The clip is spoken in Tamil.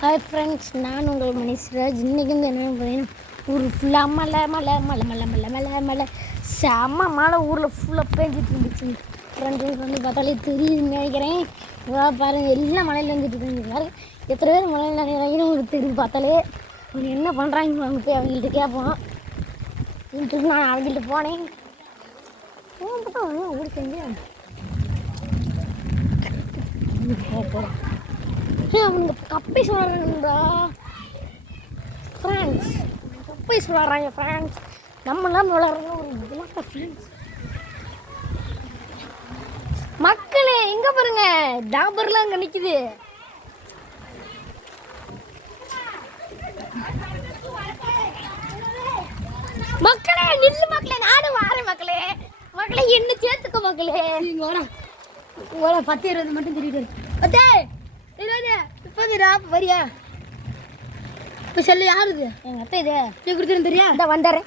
ஹாய் ஃப்ரெண்ட்ஸ், நான் உங்கள் மணிஸ்ராஜ். இன்றைக்கி வந்து என்ன பார்த்தீங்கன்னா ஊர் ஃபுல்லாக மழை மழை மழை மழை மழை மழை மழை செம்ம மழை ஊரில் ஃபுல்லாக பேஞ்சிட்டு இருந்துச்சு. ஃப்ரெண்ட்ஸ் வந்து பார்த்தாலே தெரியுதுன்னு நினைக்கிறேன். பாருங்கள், எல்லாம் மழையில் வந்துட்டு இருக்காங்க. பாருங்க எத்தனை பேர் மழையில் நினைக்கிறாங்கன்னு உங்களுக்கு தெரியுது. பார்த்தாலே அவங்க என்ன பண்ணுறாங்க அவங்க போய் அவங்கள்ட்ட கேட்போம். நான் அவங்கள்ட்ட போனேன். ஊர் செஞ்சு அவங்க கப்பை சொல்கிறாங்கடா ஃப்ரெண்ட்ஸ், கப்பை சொல்கிறாங்க ஃப்ரெண்ட்ஸ். நம்மளாம் விளாட்றோம் ஒரு விளாட்ட ஃப்ரெண்ட்ஸ். மக்களே எங்கே பாருங்க, டாபர்லாம் அங்கே நிற்குது. மக்களே நில்லு மக்களே, நானும் வாரேன் மக்களே. மக்களே என்ன சேர்த்துக்க மக்களே. நீங்கள் 10-20 மட்டும் தெரிவிட்டு 10-20 வரியா? இப்போ செல்லு யாருது? எங்கள் அத்தை இது நீ கொடுத்துருந்து தெரியா? இதான் வந்துடுறேன்.